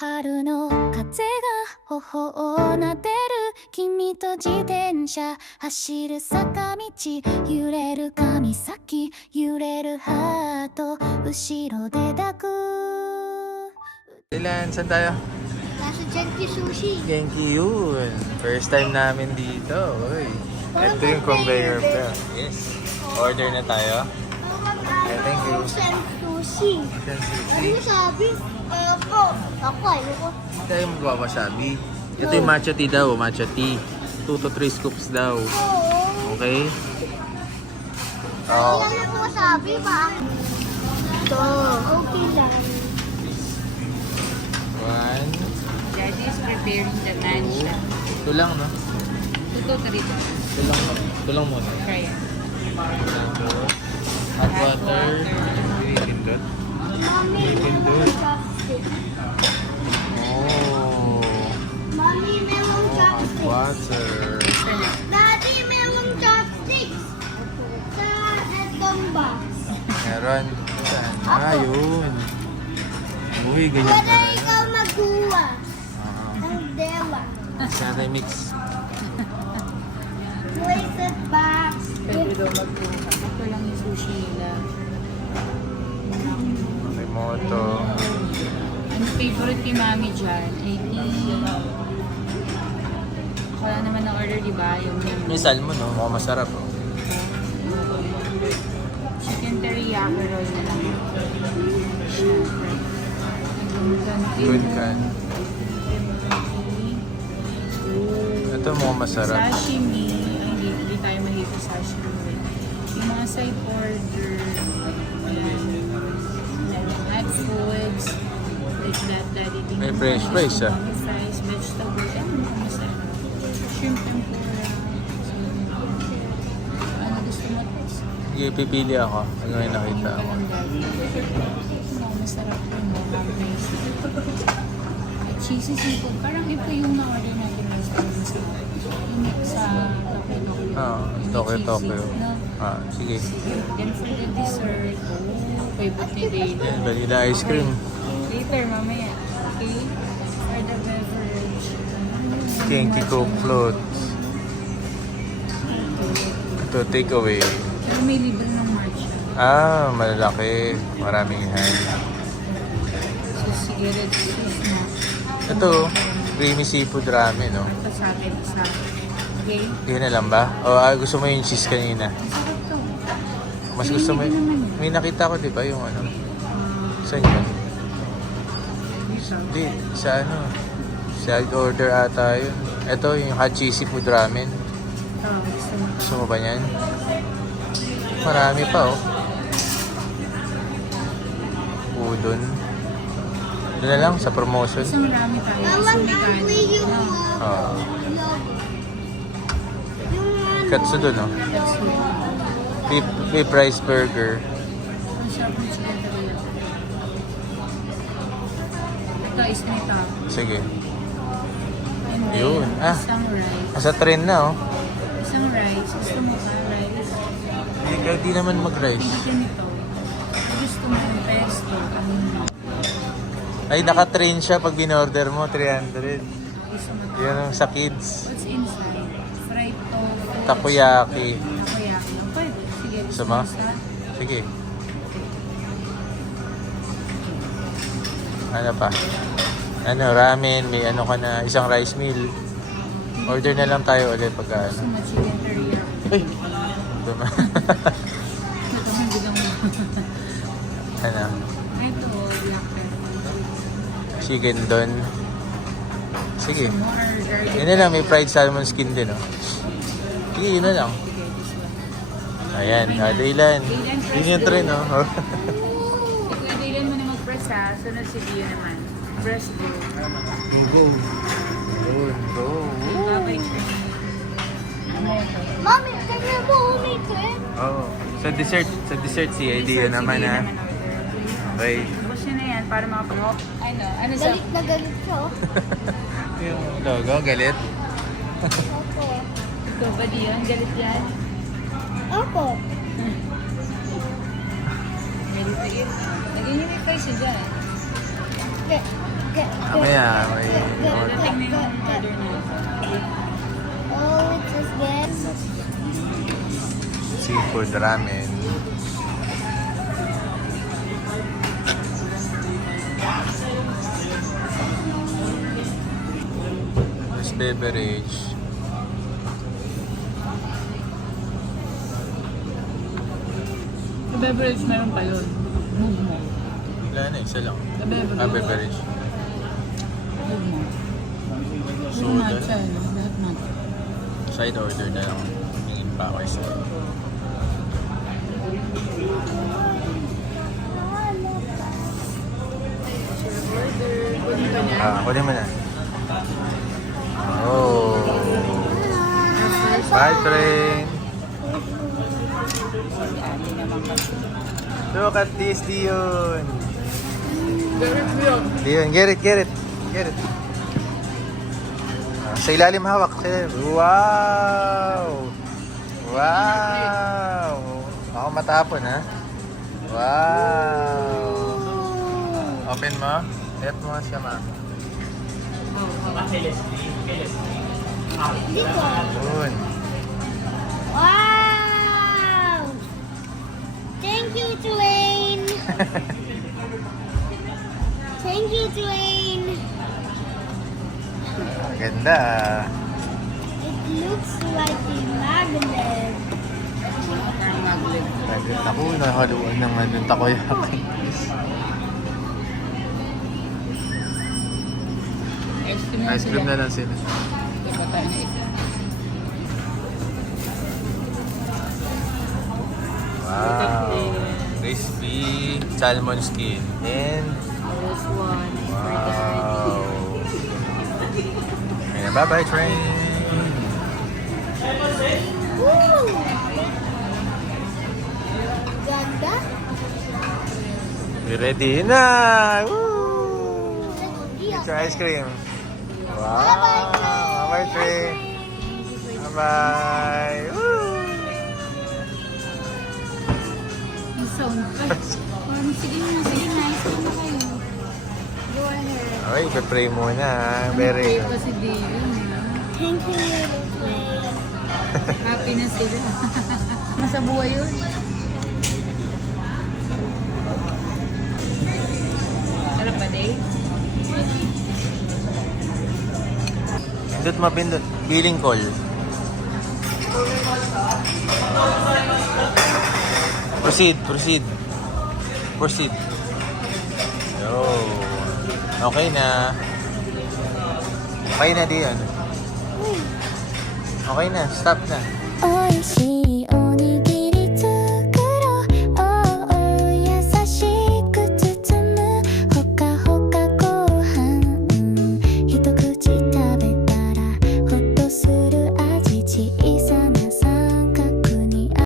春の風が頬を撫でる君と自転車走る坂道揺れる髪先揺れるハート後ろで抱く Ilan? Saan tayo? Nasa Genki Sushi. Genki yun. First time namin dito. Uy. Ito yung conveyor belt. Yes. Order na tayo. Thank you. Sen Sushi. Ano yung sabi? Po. Ako, ayoko. Hindi tayo magwawasabi. Ito yung matcha tea daw. Matcha tea. 2 to 3 scoops daw. Oo. Okay? Ano lang yung wasabi ba? Ito. Okay lang. One. Daddy is preparing the mancha. Ito lang, no? Tuto ka rito. Ito lang muna. Try it. Hot water. Pinindot. Mami, Pinindot. chopstick. Oh. Mami, merong Hot chopsticks. water. Daddy, merong chopsticks. Sa etong box. Meron. Saan? Ah, yun. Uy, ganyan Pwede pala. ikaw magkuha Ah. ng dewa. Sana mix. Wasted box. Pwede daw magkuha. Ito lang yung sushi nila. Remoto. Ang favorite ni Mami dyan ay wala naman na order, di ba? Yung May salmon, no? Mukhang masarap, oh. chicken teriyaki roll na lang. Good kan. Ito mukhang masarap. Sashimi. Ay, hindi tayo mahilig sa sashimi. Yung mga side order. Ayan. Hot foods. Like that, daddy. May fresh fries, ah. May fries, vegetables. Ano mga masarap? Shrimp tempura. Ano gusto mo? Sige, pipili ako. Ano yung nakita ko. Masarap yun, no? Harvest. At cheesy seafood. Parang ito yung na-order natin sa Tokyo. Ah, Tokyo. No? Ah, sige. Then for the dessert, favorite ni Dale. Yan, vanilla ice cream. Later, mamaya. Okay? For the beverage. Genki Coke floats. Ito, take away. Pero may libre ng matcha. Ah, malalaki. Maraming hand. So, sige, red cheese na. Ito, creamy seafood ramen, no? Ito sa akin, isa. Okay? Yun na lang ba? O gusto mo yung cheese kanina? Masarap to. Mas gusto mo yung... May nakita ko, di ba, yung ano? Saan yun? Hindi, sa ano? Sa order ata yun. Ito, yung hot cheesy food ramen. Gusto mo. Gusto mo ba yan? Marami pa, oh. Udon. Doon na lang, sa promotion. Isang rami tayo. Mama, Isang nangwi yung mekano. Ah, logo. Yung ano. katsudon, no? That's it. Beef rice burger. Ang sarap ng chicken teriyaki. Ito is nito. Sige. And then, Yun. Ah. isang rice. Nasa trend na, oh. Isang rice. Gusto mo ba rice? Hindi naman mag-rice. Hindi ganito. Gusto mo ng pesto. Ay, naka-train siya pag in-order mo, 300. Gusto mo to. Yan ang sa kids. What's inside? Fried tofu. Takoyaki. Takoyaki. Pwede. Sige. Gusto mo? isa? Sige. Ano pa? Ano, ramen, may ano ka na, isang rice meal. Order na lang tayo ulit pag Gusto ano. mo chicken teriyaki. Ay! Tama. Ito mo bilang mo. Ano? Ito, black pepper. Chicken don. Sige. Gusto mo or garlic? Yun na lang, may fried salmon skin din, oh. Sige, yun na lang. Sige, this one. Ayan, Daylan. Daylan, Yun yung trend, oh. Si Kuya Dylan mo na mag-press ha. Sunod si Dio naman. Press go. Go. Go. Babay siya. Ano ito? Mami, kaya mo umitin? Oh. Sa dessert si Idea naman, ha. Okay. Tapos yun na yan para makapag... Ano sa... Galit na galit siya. oh. Yung logo, galit. Opo. Ikaw ba Dion? Galit yan? Opo. Galit na yun. Nag-inhibit kayo siya dyan. Okay. Mamaya, may Dadating na yung order natin. Oh, it's just this. seafood ramen. There's beverage. Sa beverage meron pa yun. Move mo. Wala na, isa lang. Sa beverage. Beverage. Move mo. Yung Soda. matcha, no? Lahat matcha. Side order na lang. Tingin pa ako isa. Kunin mo na. Oh. Bye, train. Look at this, Dion. Dion, get it, get it. Get it. Sa ilalim hawak. Sa ilalim. Wow! Wow! Ako matapon, ha? Wow! Open mo. Let mo siya, ma. Dito. Yun. Wow! Thank you, Dwayne. Thank you, Dwayne. Ganda. It looks like a magnet. Parang maglig. Maganda ako. Nahaluan ng anong takoyaki. Ice cream na lang sila. Diba tayo na ito? Wow. Crispy salmon skin. And This one. wow. Ayan, bye-bye, train. Woo! Ganda. We ready na. Woo! Get your ice cream. Wow. Bye-bye, train. Bye-bye. Woo! Yung sound pa. Parang sige na, ice cream na kayo. Go ahead. Okay, ipapray muna. Very Pray pa good. si Dion. Thank you, little Dwayne. Happy na sila. Masa buhay yun. Sarap ba, Day? Pindot mapindot. Healing call. Proceed, proceed. Proceed. Yo. Okay na. Okay na, Dion. Okay na, stop na. 美味しい